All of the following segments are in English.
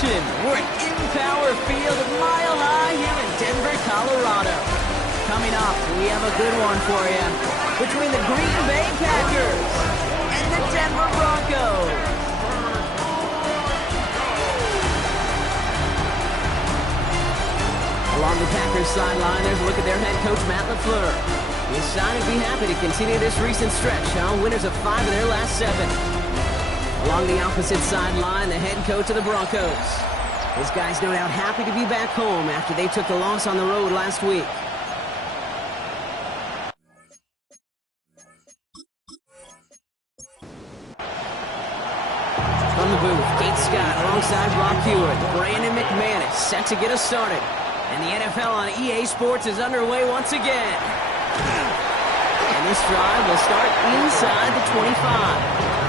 action. We're in Power Field, Mile High here in Denver, Colorado. Coming up, we have a good one for you between the Greenbay Packers and the Denver Broncos. Along the Packers sideline, there's a look at their head coach, Matt LaFleur. He's signed to be happy to continue this recent stretch, winners of 5 of their last 7. Along the opposite sideline, the head coach of the Broncos. His guys no doubt happy to be back home after they took the loss on the road last week. From the booth, Kate Scott alongside Brock Hewitt. Brandon McManus set to get us started. And the NFL on EA Sports is underway once again. And this drive will start inside the 25.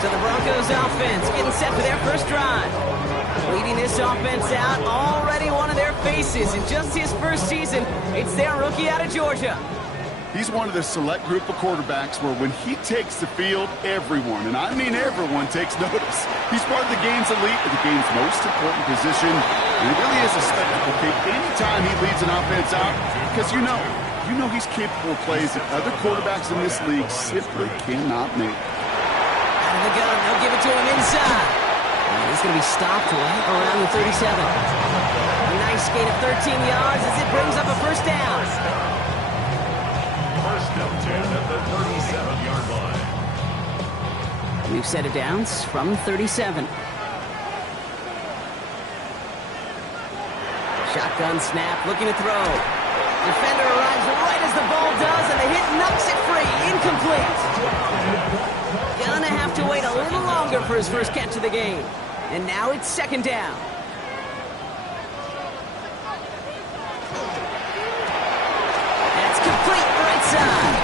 So the Broncos offense getting set for their first drive. Leading this offense out, already one of their faces in just his first season. It's their rookie out of Georgia. He's one of the select group of quarterbacks where when he takes the field, everyone, and I mean everyone, takes notice. He's part of the game's elite and the game's most important position. And it really is a spectacle, Kate, anytime he leads an offense out, because you know he's capable of plays that other quarterbacks in this league simply cannot make. Out of the gun, they'll give it to him inside. And he's going to be stopped right around the 37. A nice gain of 13 yards as it brings up a first down. First and 10 at the 37-yard line. We've set it downs from 37. Shotgun snap, looking to throw. Defender arrives right as the ball does, and the hit knocks it free. Incomplete. Gonna have to wait a little longer for his first catch of the game. And now it's second down. That's complete right side.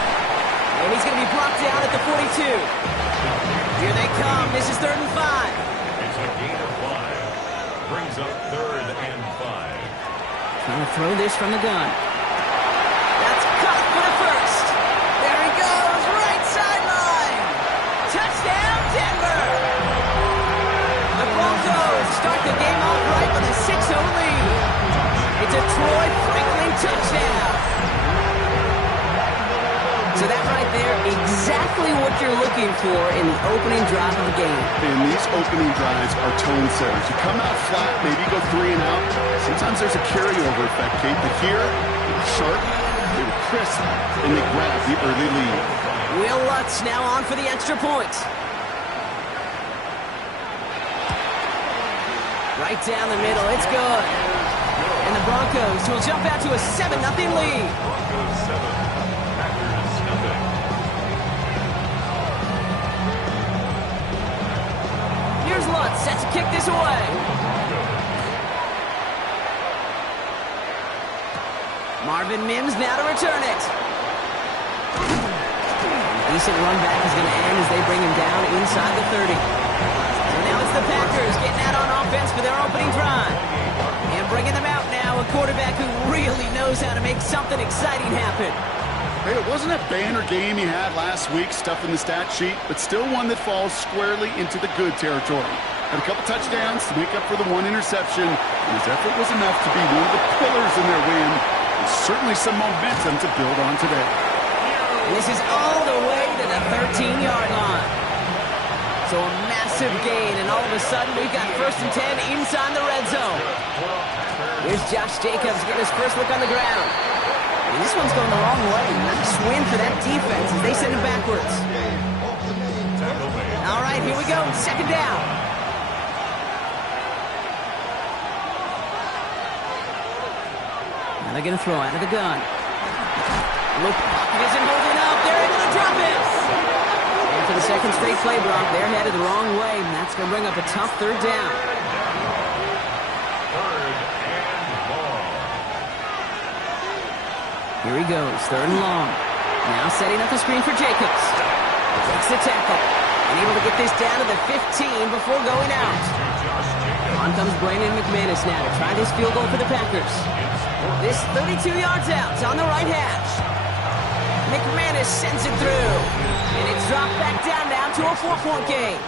And he's going to be brought down at the 42. Here they come. This is 3rd and 5. It's a gain of 5. Brings up 3rd and 5. Trying to throw this from the gun. That's caught for the first. There he goes. Right sideline. Touchdown, Denver. The Broncos start the game off right with a 6-0 lead. It's a Troy Franklin touchdown. So that right there, exactly what you're looking for in the opening drive of the game. And these opening drives are tone setters. You come out flat, maybe go 3 and out. Sometimes there's a carryover effect, Kate. But here, they were sharp, they were crisp, and they grabbed the early lead. Will Lutz now on for the extra point. Right down the middle, it's good. And the Broncos will jump out to a 7-0 lead. Broncos 7, Packers nothing. Here's Lutz set to kick this away. Marvin Mims now to return it. Decent run back is going to end as they bring him down inside the 30. So now it's the Packers getting out on offense for their opening drive. And bringing them out now, a quarterback who really knows how to make something exciting happen. Hey, it wasn't a banner game he had last week, stuff in the stat sheet, but still one that falls squarely into the good territory. Had a couple touchdowns to make up for the 1 interception, and his effort was enough to be one of the pillars in their win. And certainly some momentum to build on today. And this is all the way to the 13-yard line. So a massive gain, and all of a sudden we've got 1st and 10 inside the red zone. Here's Josh Jacobs getting his first look on the ground. And this one's going the wrong way. Nice win for that defense as they send him backwards. All right, here we go. 2nd down. Now they're going to throw out of the gun. Look, pocket isn't holding up. They're able to drop it. And for the 2nd straight play, Brock, they're headed the wrong way, and that's going to bring up a tough 3rd down. 3rd and long. Here he goes, 3rd and long. Now setting up the screen for Jacobs. Takes the tackle. And able to get this down to the 15 before going out. On comes Brandon McManus now to try this field goal for the Packers. This 32 yards out on the right hash. McManus sends it through. And it's dropped back down now to a 4-point game.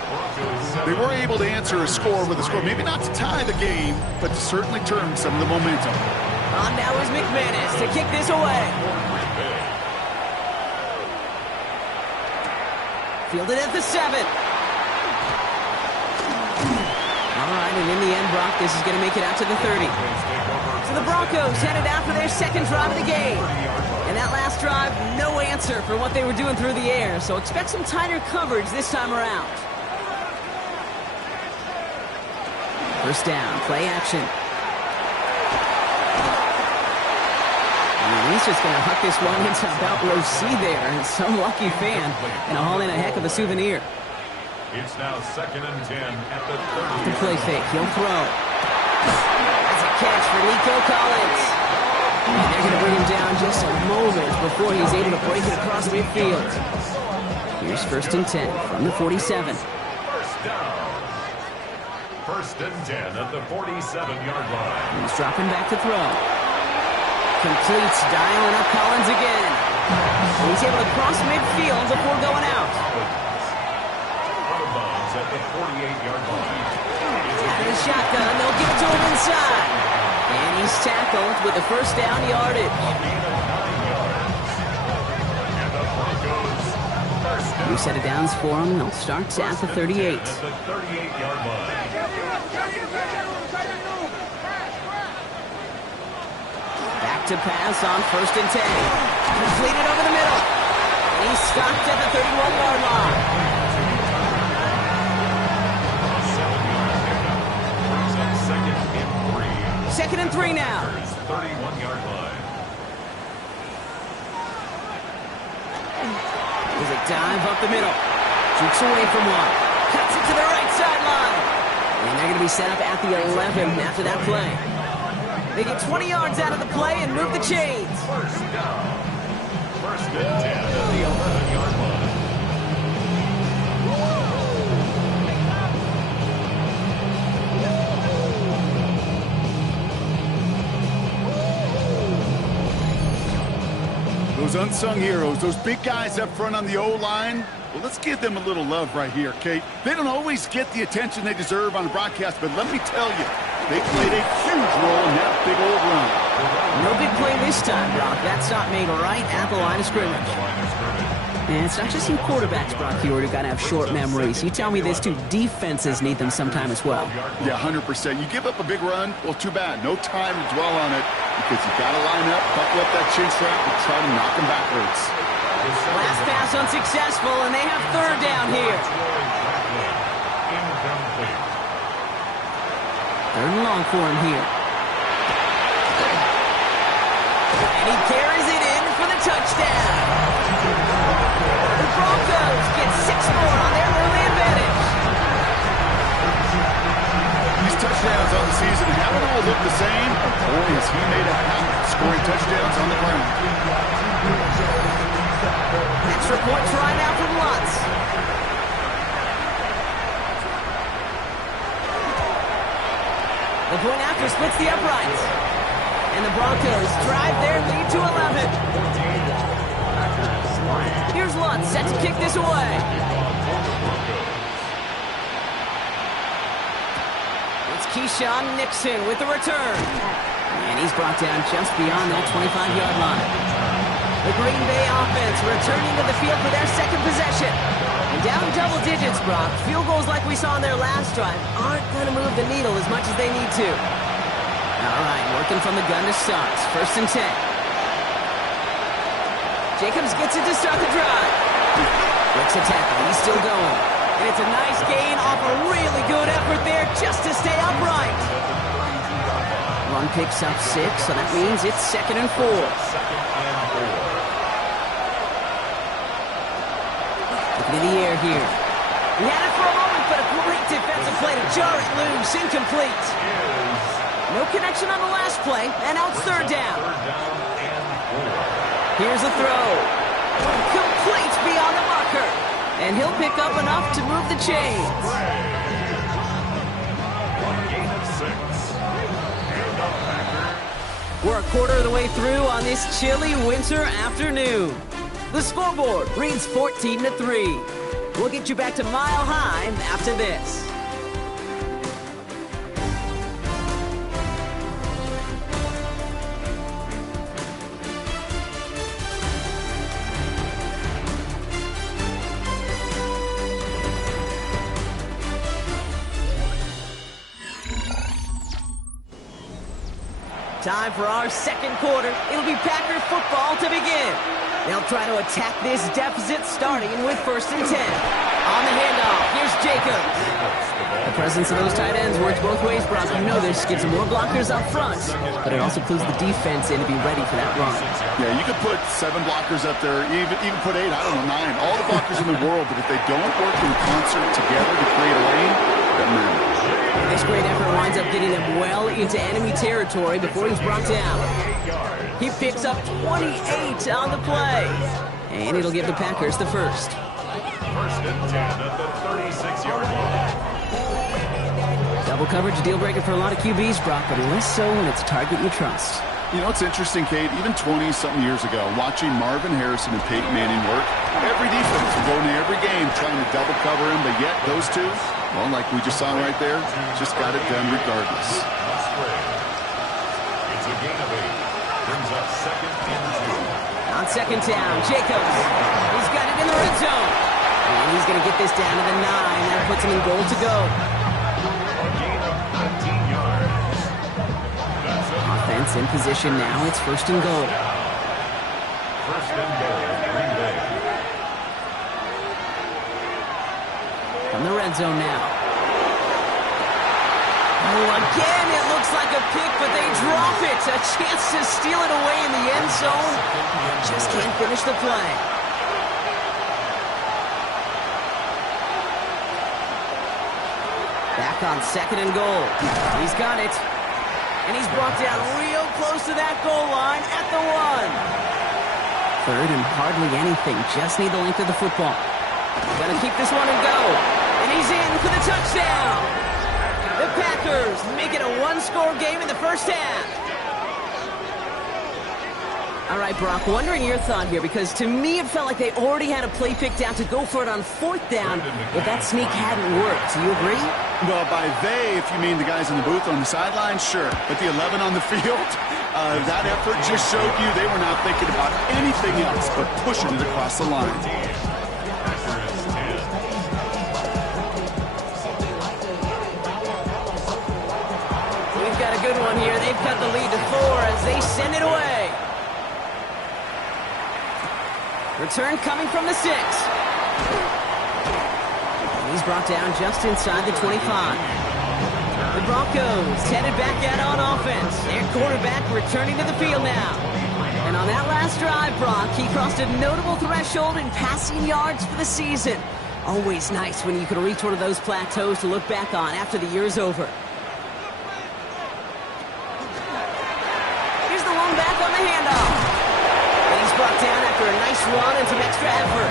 They were able to answer a score with a score. Maybe not to tie the game, but to certainly turn some of the momentum. On now is McManus to kick this away. Fielded at the 7. All right, and in the end, Brock, this is going to make it out to the 30. So the Broncos headed out for their second drive of the game. And that last drive, no answer for what they were doing through the air. So expect some tighter coverage this time around. First down, play action. And he's just going to huck this one into about row C there. And some lucky fan and haul in a heck of a souvenir. It's now 2nd and 10 at the 30. The play fake, he'll throw. That's a catch for Nico Collins. And they're going to bring him down just a moment before he's able to break it across midfield. Here's 1st and 10 from the 47. First down. 1st and 10 at the 47-yard line. He's dropping back to throw. Completes, dialing up Collins again. And he's able to cross midfield before going out. At the 48-yard line. Out of the shotgun, they'll give it to him inside. And he's tackled with the first down yardage. And the Broncos first down. New set of downs for him. They'll start at the 38. At the 38-yard line. Back to pass on 1st and 10. Completed over the middle. And he's stopped at the 31-yard line. Second and 3 now. 31-yard line. There's a dive up the middle. Jukes away from one. Cuts it to the right sideline. And they're going to be set up at the 11 after that play. They get 20 yards out of the play and move the chains. First down. 1st and 10 at the 11-yard line. Those unsung heroes, those big guys up front on the O-line, well, let's give them a little love right here, Kate. They don't always get the attention they deserve on the broadcast, but let me tell you, they played a huge role in that big old run. No big play this time, Brock. That stop made right at the line of scrimmage. And it's not just you quarterbacks, Brock, here who got to have short memories. You tell me this too, defenses need them sometime as well. Yeah, 100%. You give up a big run, well, too bad. No time to dwell on it because you got to line up, buckle up that chin strap, and try to knock them backwards. Last pass unsuccessful, and they have 3rd down here. Incomplete. 3rd and long for him here. And he carries it in for the touchdown. The Broncos get 6 more on their early advantage. These touchdowns on the season haven't all looked the same. Boy, has he made a habit scoring touchdowns on the ground. Extra point try now from Lutz. The point after splits the uprights. And the Broncos drive their lead to 11. Here's Lutz set to kick this away. It's Keyshawn Nixon with the return. And he's brought down just beyond that 25-yard line. The Greenbay offense returning to the field for their second possession. And down double digits, Brock. Field goals like we saw in their last drive aren't going to move the needle as much as they need to. All right, working from the gun to start. 1st and 10. Jacobs gets it to start the drive. Breaks a tackle. He's still going. And it's a nice gain off a really good effort there just to stay upright. Run picks up 6, so that means it's 2nd and 4. Looking in the air here. He had it for a moment, but a great defensive play to jar it loose. Incomplete. No connection on the last play, and now it's 3rd down. Here's a throw. Complete beyond the marker. And he'll pick up enough to move the chains. Gain of 6. And the Packers. We're a quarter of the way through on this chilly winter afternoon. The scoreboard reads 14-3. We'll get you back to Mile High after this. Time for our second quarter. It'll be Packer football to begin. They'll try to attack this deficit starting with 1st and 10. On the handoff, here's Jacobs. The presence of those tight ends works both ways, Brock. You know this. Gives them more blockers up front, but it also clues the defense in to be ready for that run. Yeah, you could put 7 blockers up there, even put 8, I don't know, 9. All the blockers in the world, but if they don't work in concert together to create a lane, it doesn't matter. This great effort winds up getting them well into enemy territory before he's brought down. He picks up 28 on the play. And it'll give the Packers the first. 1st and 10 at the 36-yard line. Double coverage, deal breaker for a lot of QBs, Brock, but less so when it's a target you trust. You know, it's interesting, Kate, even 20-something years ago, watching Marvin Harrison and Peyton Manning work, every defense would go into every game trying to double cover him, but yet those two, well, like we just saw right there, just got it done regardless. It's a gain of 8. Brings up 2nd and 2. On 2nd down, Jacobs. He's got it in the red zone. And he's going to get this down to the 9. That puts him in goal to go. A gain of 15 yards. Offense in position now. It's 1st and goal. 1st and goal, Greenbay. From the red zone now. Oh, again, it looks like a pick, but they drop it. A chance to steal it away in the end zone. Just can't finish the play. Back on 2nd and goal. He's got it. And he's brought down real close to that goal line at the 1. 3rd and hardly anything. Just need the length of the football. Gonna keep this one and go. And he's in for the touchdown. The Packers make it a 1-score game in the 1st half. All right, Brock, wondering your thought here, because to me it felt like they already had a play picked out to go for it on 4th down, but that sneak hadn't worked. Do you agree? Well, by they, if you mean the guys in the booth on the sideline, sure. But the 11 on the field, that effort just showed you they were not thinking about anything else but pushing it across the line. Good one here. They've cut the lead to 4 as they send it away. Return coming from the 6. And he's brought down just inside the 25. The Broncos headed back out on offense. Their quarterback returning to the field now. And on that last drive, Brock, he crossed a notable threshold in passing yards for the season. Always nice when you can reach one of those plateaus to look back on after the year's over. Back on the handoff. And he's brought down after a nice run and some extra effort.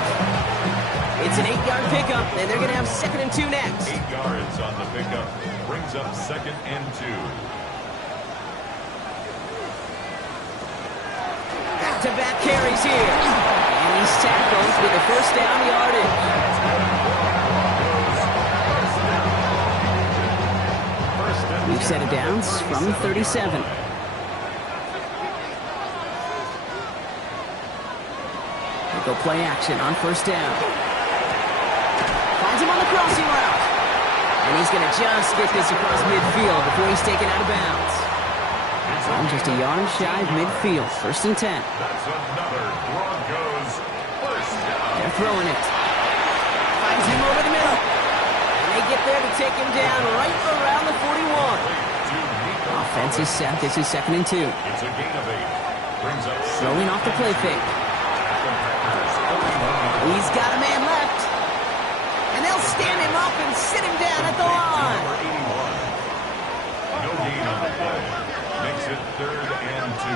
It's an 8-yard pickup, and they're going to have 2nd and 2 next. 8 yards on the pickup. Brings up 2nd and 2. Back-to-back carries here. And he's tackled with a 1st down yardage. We've set it down from 37. Go play action on 1st down. Finds him on the crossing route. And he's going to just get this across midfield before he's taken out of bounds. I'm just a yard shy of midfield. 1st and 10. That's another Broncos 1st down. They're throwing it. Finds him over the middle. And they get there to take him down right around the 41. Offense is set. This is 2nd and 2. It's a gain of 8. Brings up throwing off the play fake. He's got a man left. And they'll stand him up and sit him down at the line. No gain on the play. Makes it 3rd and 2.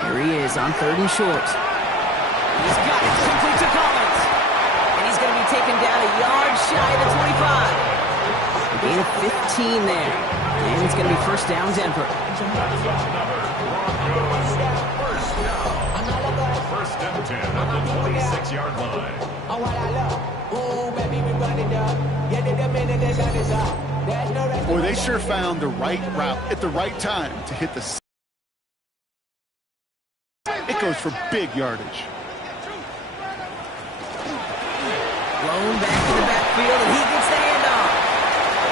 Here he is on 3rd and short. He's got it complete to Collins. And he's going to be taken down a yard shy of the 25. A gain of 15 there. And it's going to be 1st down Denver. That's another Broncos 1st down. 40-yard line. Boy, they sure found the right route at the right time to hit the... It goes for big yardage. Blown back to the backfield, and he gets the handoff.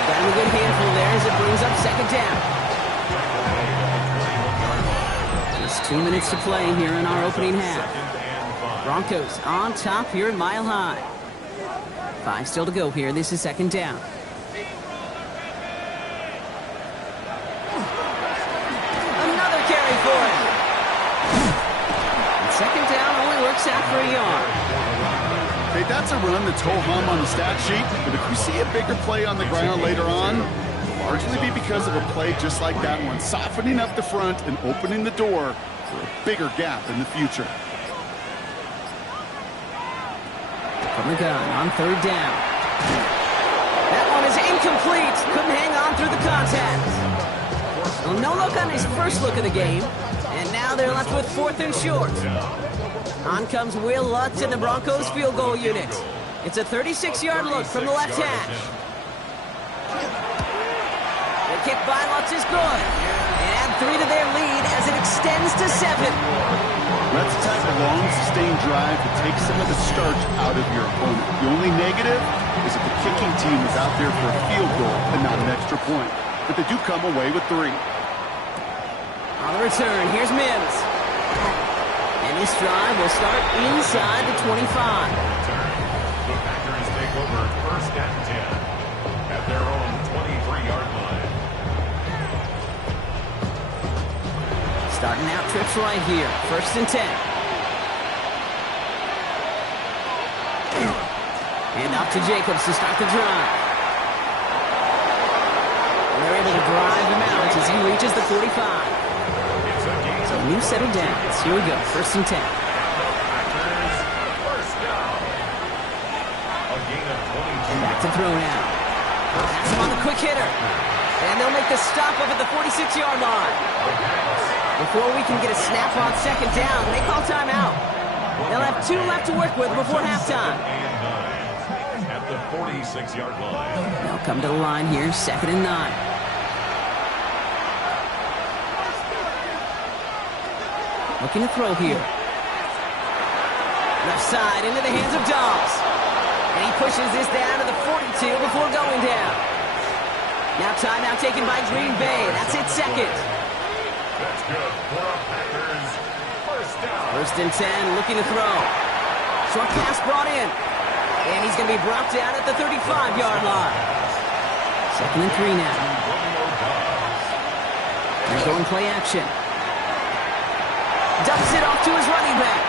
Got a good handful there as it brings up second down. Just 2 minutes to play here in our opening half. Broncos on top here at Mile High. 5 still to go here. This is second down. Another carry for him. And second down only works out for a yard. Hey, that's a run that's ho-hum on the stat sheet, but if we see a bigger play on the ground later on, it'll largely be because of a play just like that one, softening up the front and opening the door for a bigger gap in the future. From the gun on third down. That one is incomplete. Couldn't hang on through the contact. Well, no look on his first look of the game, and now they're left with fourth and short. On comes Will Lutz in the Broncos field goal unit. It's a 36-yard look from the left hash. The kick by Lutz is good. And add 3 to their lead as it extends to 7. That's the type of long, sustained drive that takes some of the starch out of your opponent. The only negative is if the kicking team is out there for a field goal and not an extra point. But they do come away with 3. On the return, here's Mims. And this drive will start inside the 25. The Packers take over first and 10 at their own 23-yard line. Starting out trips right here. First and 10. And off to Jacobs to start the drive. And they're able to drive him out as he reaches the 45. So new set of downs. Here we go. First and 10. Back to throw now. Pass him on the quick hitter. And they'll make the stop up at the 46-yard line. Before we can get a snap on second down, they call timeout. They'll have 2 left to work with before halftime. At the 46-yard line. They'll come to the line here, second and 9. Looking to throw here. Left side into the hands of Dobbs. And he pushes this down to the 42 before going down. Now timeout taken by Greenbay. That's it, second. That's good for the Packers. First down. First and 10, looking to throw. Short pass brought in. And he's going to be brought down at the 35-yard line. Second and 3 now. Here's going play action. Dumps it off to his running back.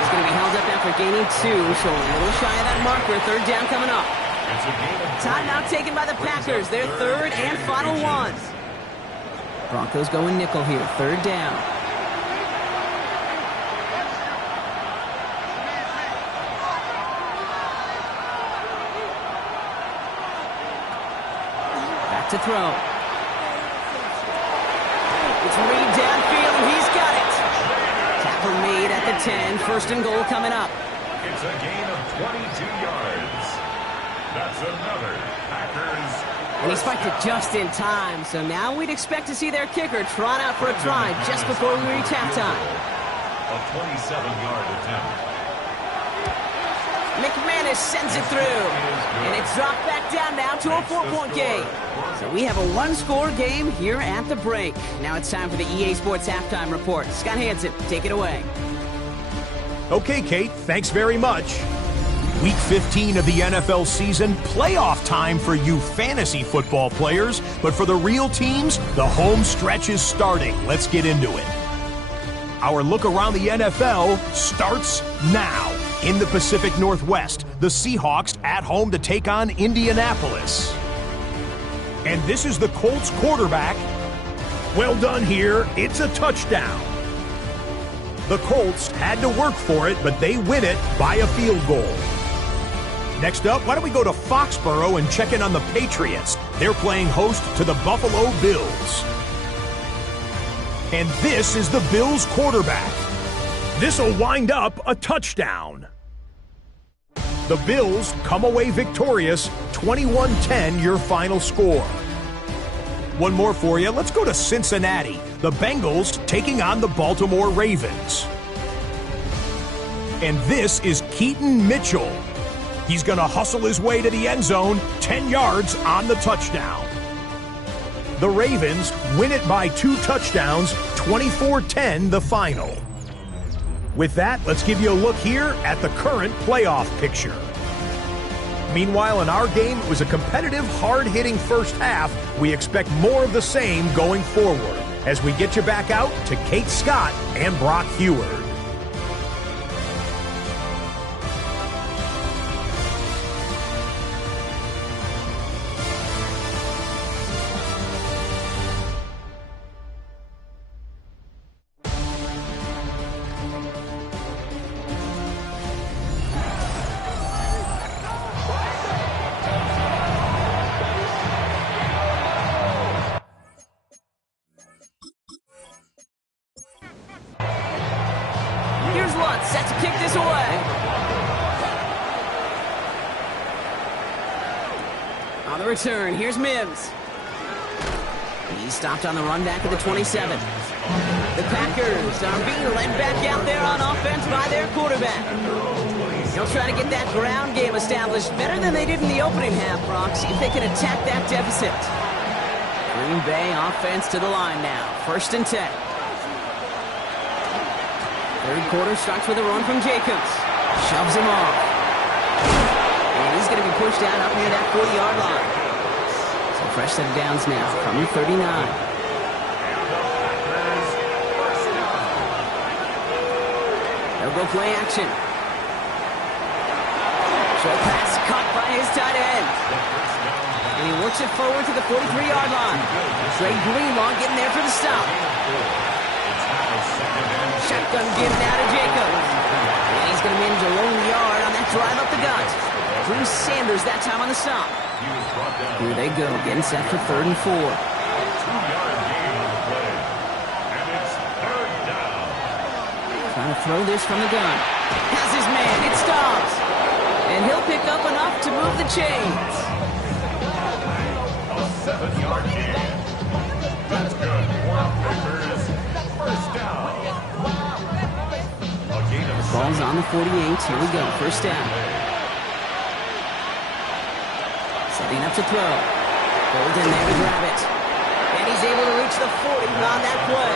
He's going to be held up after gaining 2, so a little shy of that marker. Third down coming up. Timeout taken by the Packers. Their third and final one. Broncos going nickel here. Third down. Back to throw. It's Reed downfield, and he's got it. Tackle made at the 10. First and goal coming up. It's a gain of 22 yards. That's another Packers. And he spiked it just in time, so now we'd expect to see their kicker trot out for a try just before we reach halftime. A 27-yard attempt. McManus sends it through, and it's dropped back down now to a 4-point game. So we have a 1-score game here at the break. Now it's time for the EA Sports Halftime Report. Scott Hansen, take it away. Okay, Kate, thanks very much. Week 15 of the NFL season, playoff time for you fantasy football players. But for the real teams, the home stretch is starting. Let's get into it. Our look around the NFL starts now. In the Pacific Northwest, the Seahawks at home to take on Indianapolis. And this is the Colts quarterback. Well done here. It's a touchdown. The Colts had to work for it, but they win it by a field goal. Next up, why don't we go to Foxborough and check in on the Patriots? They're playing host to the Buffalo Bills. And this is the Bills quarterback. This'll wind up a touchdown. The Bills come away victorious, 21-10 your final score. One more for you. Let's go to Cincinnati. The Bengals taking on the Baltimore Ravens. And this is Keaton Mitchell. He's going to hustle his way to the end zone, 10 yards on the touchdown. The Ravens win it by 2 touchdowns, 24-10 the final. With that, let's give you a look here at the current playoff picture. Meanwhile, in our game, it was a competitive, hard-hitting first half. We expect more of the same going forward as we get you back out to Kate Scott and Brock Heward. Here's Lutz, set to kick this away. On the return, here's Mims. He's stopped on the run back at the 27. The Packers are being led back out there on offense by their quarterback. They'll try to get that ground game established better than they did in the opening half, Brock. See if they can attack that deficit. Green Bay offense to the line now. 1st and 10. Third quarter starts with a run from Jacobs. Shoves him off. And he's going to be pushed out up near that 40-yard line. So fresh set of downs now from the 39. They'll go play action. Short pass caught by his tight end. And he works it forward to the 43-yard line. Trey Greenlaw getting there for the stop. Shotgun give now to Jacobs. And he's going to manage a lone yard on that drive up the gut. Bruce Sanders that time on the stop. Here they go, getting set for 3rd and 4. 2-yard gain on the play. And it's 3rd down. Trying to throw this from the gun. Has his man, it stops. And he'll pick up enough to move the chains. A 7-yard gain. That's good. Packers, 1st down. A gain of Ball's on the 48. Here we go. 1st down. Setting up to throw. Golden there to grab it. And he's able to reach the 40 on that play.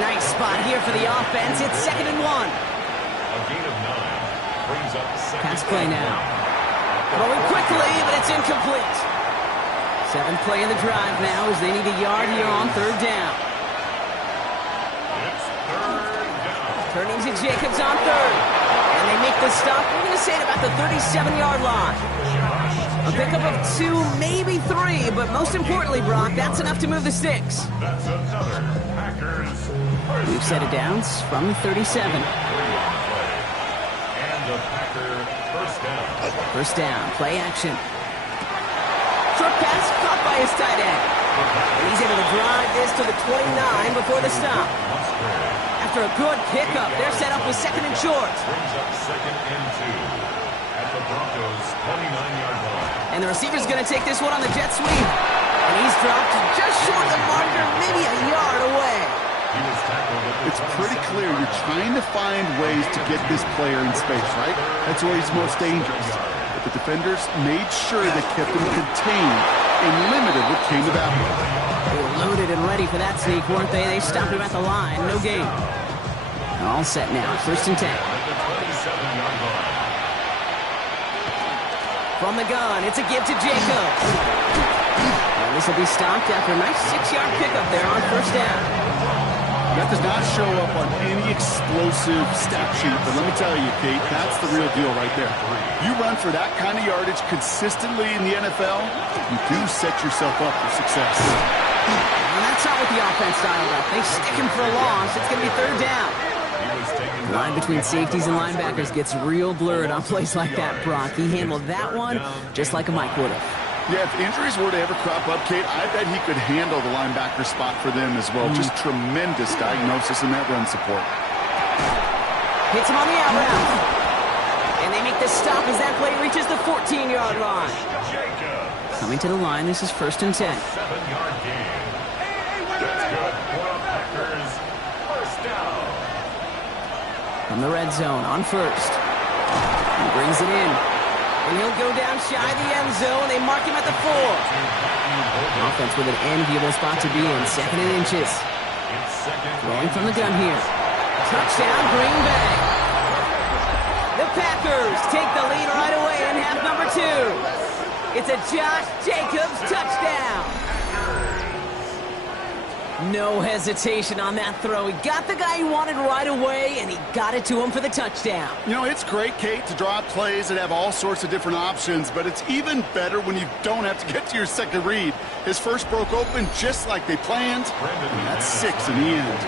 Nice spot here for the offense. It's 2nd and 1. A gain of 9. Brings up 2nd. Pass play now. Throwing quickly, but it's incomplete. 7th play of the drive now as they need a yard here on 3rd down. It's 3rd down. Turning to Jacobs on 3rd. And they make the stop. We're going to say it about the 37-yard line. A pickup of 2, maybe 3, but most importantly, Brock, that's enough to move the sticks. That's another Packers. We've set it down from the 37. And the Packer 1st down. 1st down, play action. Short pass caught by his tight end. And he's able to drive this to the 29 before the stop. After a good pickup, they're set up with 2nd and short. Brings up 2nd and 2 at the Broncos 29-yard line. And the receiver's going to take this one on the jet sweep. And he's dropped just short of the marker, maybe a yard away. He was tackled at the It's pretty clear you're trying to find ways to get this player in space, right? That's where he's most dangerous. But the defenders made sure they kept him contained and limited what came to that one. They were loaded and ready for that sneak, weren't they? They stopped him at the line. No gain. All set now. 1st and 10. at the 27-yard line. From the gun, it's a give to Jacobs. And this will be stopped after a nice 6-yard pickup there on 1st down. That does not show up on any explosive stat sheet, but let me tell you, Kate, that's the real deal right there. You run for that kind of yardage consistently in the NFL, you do set yourself up for success. And that's not what the offense dialed up. They stick him for a loss. It's going to be 3rd down. The line between safeties and linebackers gets real blurred on plays like that, Brock. He handled that one just like a Mike would have. Yeah, if injuries were to ever crop up, Kate, I bet he could handle the linebacker spot for them as well. Just tremendous diagnosis in that run support. Hits him on the out route. And And they make the stop as that play reaches the 14-yard line. Coming to the line, this is 1st and 10. 7-yard gain. That's good for the Packers. First down. From the red zone on 1st. He brings it in. And he'll go down shy of the end zone. They mark him at the 4. Offense with an enviable spot to be in. 2nd and inches. Throwing from the gun here. Touchdown, Green Bay. The Packers take the lead right away in half number 2. It's a Josh Jacobs touchdown. No hesitation on that throw. He got the guy he wanted right away, and he got it to him for the touchdown. You know, it's great, Kate, to draw up plays that have all sorts of different options, but it's even better when you don't have to get to your second read. His first broke open just like they planned, and that's 6 in the end.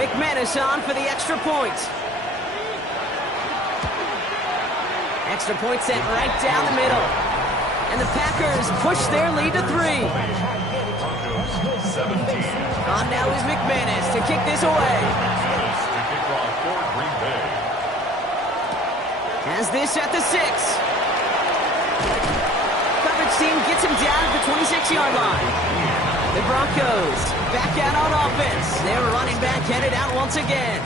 McManus on for the extra point. Extra point sent right down the middle. And the Packers push their lead to 3. On now is McManus to kick this away. Has this at the 6. Coverage team gets him down at the 26-yard line. The Broncos back out on offense. Their running back headed out once again.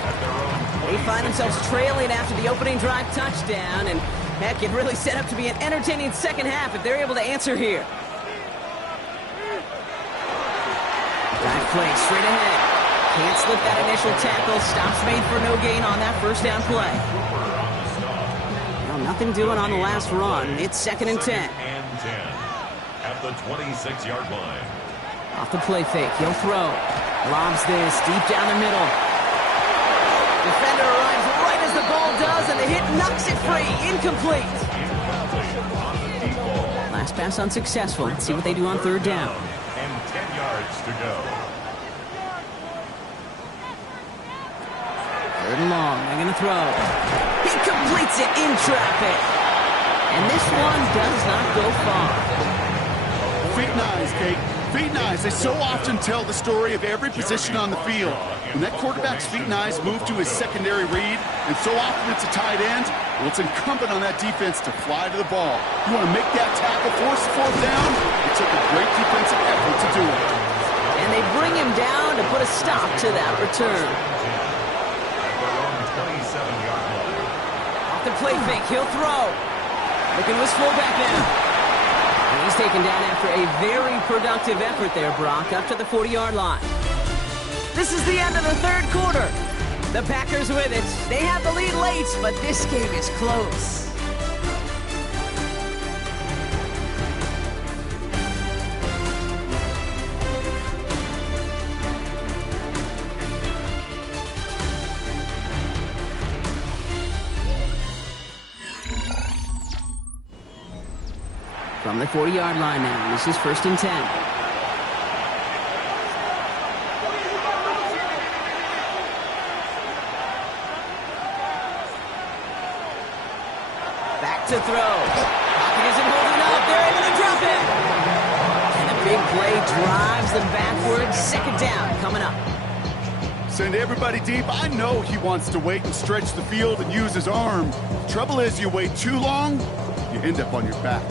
They find themselves trailing after the opening drive touchdown, and heck, it really set up to be an entertaining second half if they're able to answer here. Dive play straight ahead. Can't slip that initial tackle. Stops made for no gain on that first down play. Well, nothing doing on the last run. It's 2nd and 10. At the 26-yard line. Off the play fake. He'll throw. Lobs this deep down the middle. Defender arrives right as the ball does, and the hit knocks it free. Incomplete. Last pass unsuccessful. Let's see what they do on 3rd down. And 10 yards to go. 3rd and long. They're going to throw. He completes it in traffic. And this one does not go far. Feet and eyes, Kate. Feet and eyes. They so often tell the story of every position on the field. When that quarterback's feet and eyes move to his secondary read, and so often it's a tight end, well, it's incumbent on that defense to fly to the ball. You want to make that tackle, force the 4th down? It took a great defensive effort to do it. And they bring him down to put a stop to that return. Off the play fake, he'll throw. Looking to his fullback now. And he's taken down after a very productive effort there, Brock, up to the 40-yard line. This is the end of the 3rd quarter. The Packers with it. They have the lead late, but this game is close. From the 40-yard line now, this is 1st and 10. Back to throw. Pocket isn't holding up. They're able to drop it. And a big play drives them backwards. 2nd down coming up. Send everybody deep. I know he wants to wait and stretch the field and use his arm. Trouble is, you wait too long, you end up on your back.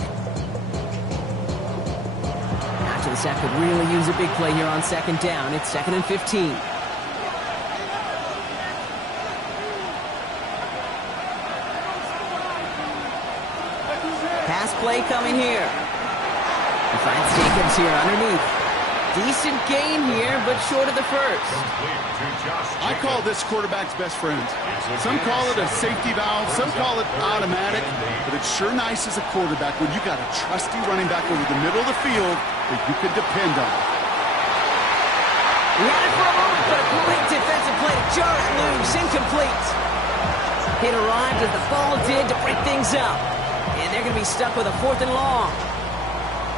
After the sack could really use a big play here on 2nd down. It's 2nd and 15. Pass play coming here. He finds Jacobs here underneath. Decent gain here, but short of the first. I call this quarterback's best friend. Some call it a safety valve, some call it automatic, but it's sure nice as a quarterback when you got a trusty running back over the middle of the field that you can depend on. He had it for a moment, but a great defensive play to jar it loose, incomplete. Hit arrived as the ball did to break things up. And they're going to be stuck with a 4th and long.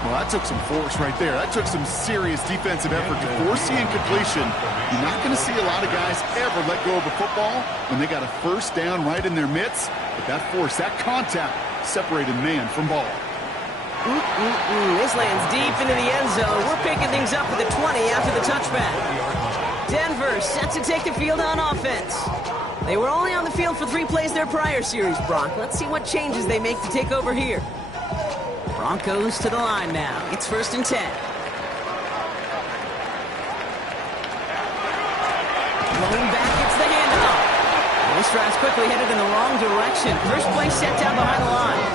Well, that took some force right there. That took some serious defensive effort to force the incompletion. You're not going to see a lot of guys ever let go of a football when they got a 1st down right in their midst. But that force, that contact, separated man from ball. This lands deep into the end zone. We're picking things up at the 20 after the touchback. Denver set to take the field on offense. They were only on the field for 3 plays their prior series, Brock. Let's see what changes they make to take over here. Broncos to the line now. It's 1st and 10. Rolling back, it's the handoff. This drive's quickly headed in the wrong direction. First play set down behind the line.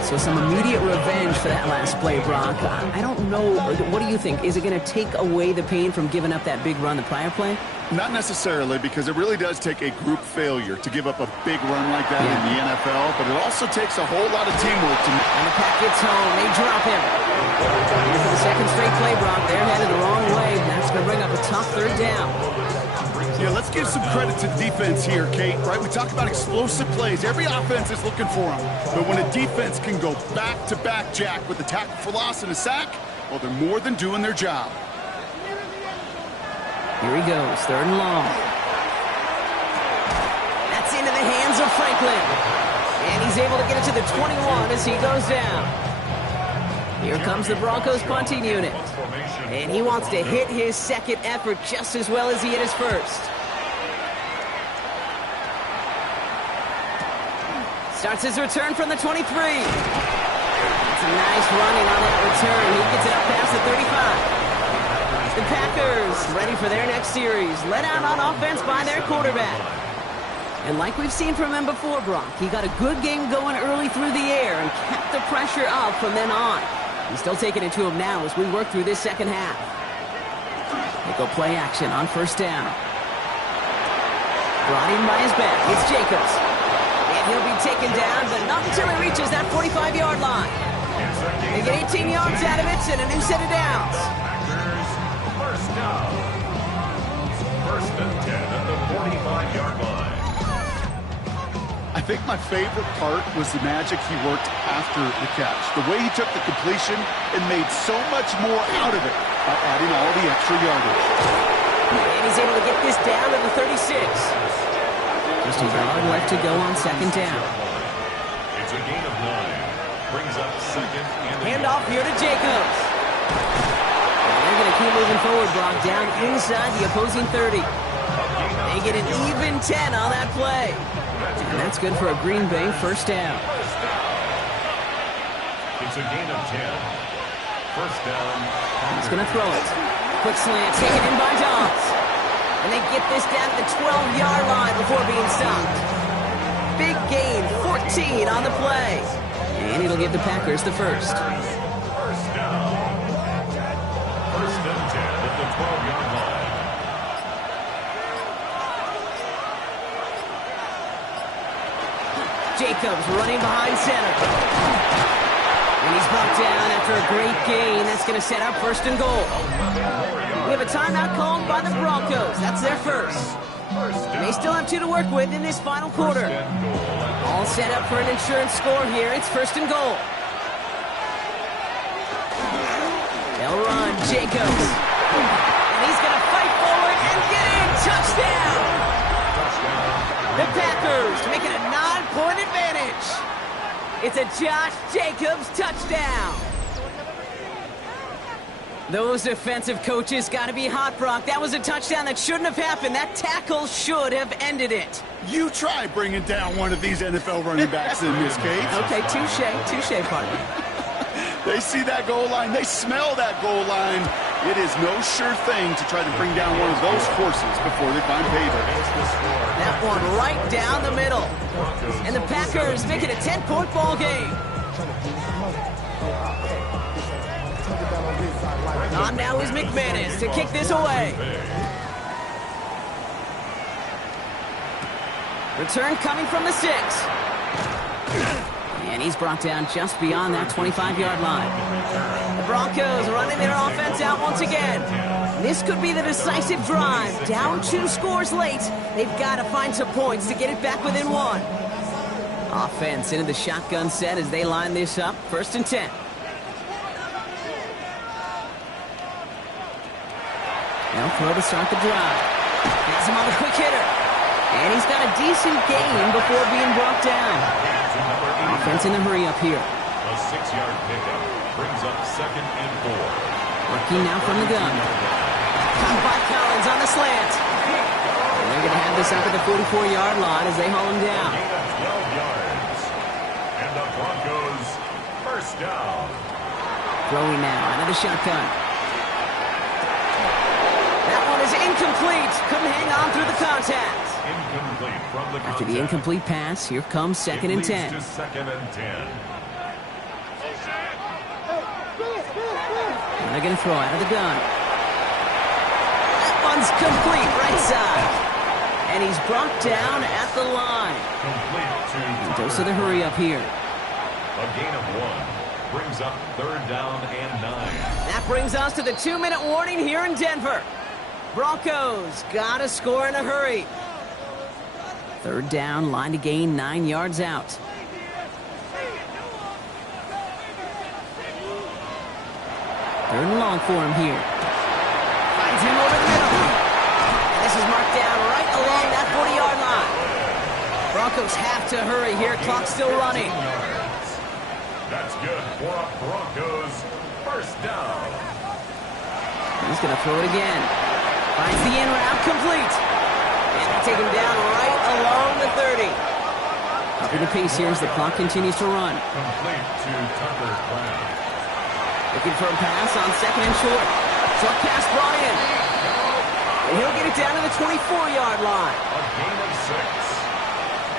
So some immediate revenge for that last play, Brock. I don't know. What do you think? Is it going to take away the pain from giving up that big run the prior play? Not necessarily, because it really does take a group failure to give up a big run like that in the NFL, but it also takes a whole lot of teamwork to... And the pack gets home. They drop him. Here for the second straight play, Brock. They're headed the wrong way. That's going to bring up a tough 3rd down. Yeah, let's give some credit to the defense here, Kate, right? We talk about explosive plays. Every offense is looking for them. But when a defense can go back-to-back, Jack, with a tackle for loss and a sack, well, they're more than doing their job. Here he goes, 3rd and long. That's into the hands of Franklin. And he's able to get it to the 21 as he goes down. Here comes the Broncos punting unit. And he wants to hit his second effort just as well as he hit his first. Starts his return from the 23. It's a nice running on that return. He gets it up past the 35. The Packers ready for their next series. Let out on offense by their quarterback. And like we've seen from him before, Brock, he got a good game going early through the air and kept the pressure up from then on. He's still taking it to him now as we work through this second half. They go play action on 1st down. Brought in by his back. It's Jacobs. And he'll be taken down, but not until he reaches that 45-yard line. They get 18 yards out of it and a new set of downs. First down. 1st and 10 at the 45-yard line. I think my favorite part was the magic he worked after the catch. The way he took the completion and made so much more out of it by adding all the extra yardage. And he's able to get this down to the 36. Just a yard left to go on 2nd down. It's a gain of 9. Brings up 2nd and... Handoff here to Jacobs. And they're going to keep moving forward, Brock, down inside the opposing 30. They get an even 10 on that play. And that's good for a Greenbay 1st down. It's a gain of 10. 1st down. He's going to throw it. Quick slant taken in by Dobbs. And they get this down to the 12-yard line before being stopped. Big gain, 14 on the play. And it'll give the Packers the first. 1st down. 1st and 10 at the 12-yard line. Jacobs running behind center. And he's brought down after a great gain. That's going to set up 1st and goal. We have a timeout called by the Broncos. That's their first. And they still have 2 to work with in this final quarter. All set up for an insurance score here. It's 1st and goal. They'll run. Jacobs. And he's going to fight forward and get in. Touchdown! The Packers making a 9-point advantage. It's a Josh Jacobs touchdown. Those defensive coaches got to be hot, Brock. That was a touchdown that shouldn't have happened. That tackle should have ended it. You try bringing down one of these NFL running backs in this case. Okay, touche, partner. They see that goal line. They smell that goal line. It is no sure thing to try to bring down one of those horses before they find payback. That one right down the middle. And the Packers make it a 10-point ball game. On now is McManus to kick this away. Return coming from the 6. And he's brought down just beyond that 25-yard line. The Broncos running their offense out once again. This could be the decisive drive. Down 2 scores late. They've got to find some points to get it back within 1. Offense into the shotgun set as they line this up. 1st and 10. They'll throw to start the drive. Gets him on the quick hitter. And he's got a decent gain before being brought down. Offense in the hurry up here. A 6-yard pickup brings up 2nd and 4. Working now from the gun. Caught by Collins on the slant. And they're going to have this up at the 44-yard line as they haul him down. Gain of 12 yards. And the Broncos first down. Throwing now out of the shotgun. That one is incomplete. Couldn't hang on through the contact. Incomplete from the After the contact. incomplete pass, here comes second and 10. To second and 10. And they're going to throw out of the gun. That one's complete, right side. And he's brought down at the line. Complete to Dose of the hurry up here. A gain of 1 brings up third down and 9. That brings us to the 2-minute warning here in Denver. Broncos got to score in a hurry. Third down, line to gain 9 yards out. Third and long for him here. Finds him over the middle. And this is marked down right along that 40-yard line. Broncos have to hurry here. Clock's still running. That's good for a Broncos first down. He's going to throw it again. Finds the in route complete. And they take him down right along the 30. Upping the pace here as the clock continues to run. Complete to Tucker Cloud. Looking for a pass on second and short. Short pass brought in. And he'll get it down to the 24-yard line. A gain of 6.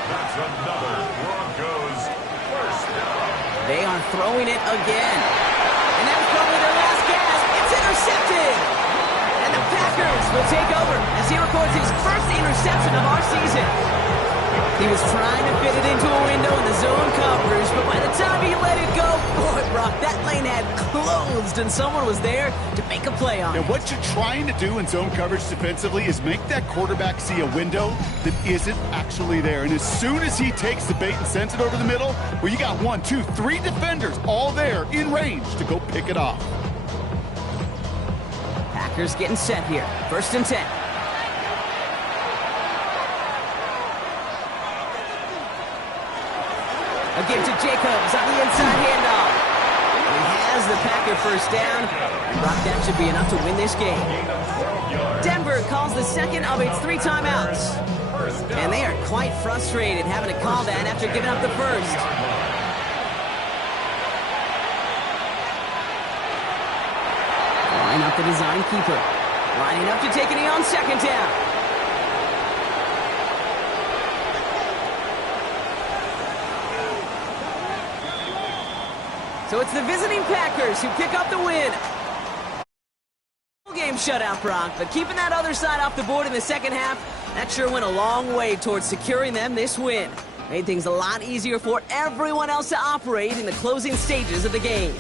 That's another Broncos first down. They are throwing it again. And that's probably their last gasp. It's intercepted. And the Packers will take over as he records his first interception of our season. He was trying to fit it into a window in the zone coverage, but by the time he let it go, boy, Brock, that lane had closed and someone was there to make a play on it. And what you're trying to do in zone coverage defensively is make that quarterback see a window that isn't actually there. And as soon as he takes the bait and sends it over the middle, well, you got 1, 2, 3 defenders all there in range to go pick it off. Packers getting set here. First and 10. A give to Jacobs on the inside handoff. And he has the Packer first down. And Brock, that should be enough to win this game. Denver calls the second of its 3 timeouts. And they are quite frustrated having to call that after giving up the first. Line up the design keeper. Lining up to take a knee on second down. So it's the visiting Packers who pick up the win. Game shutout, Brock, but keeping that other side off the board in the second half, that sure went a long way towards securing them this win. Made things a lot easier for everyone else to operate in the closing stages of the game.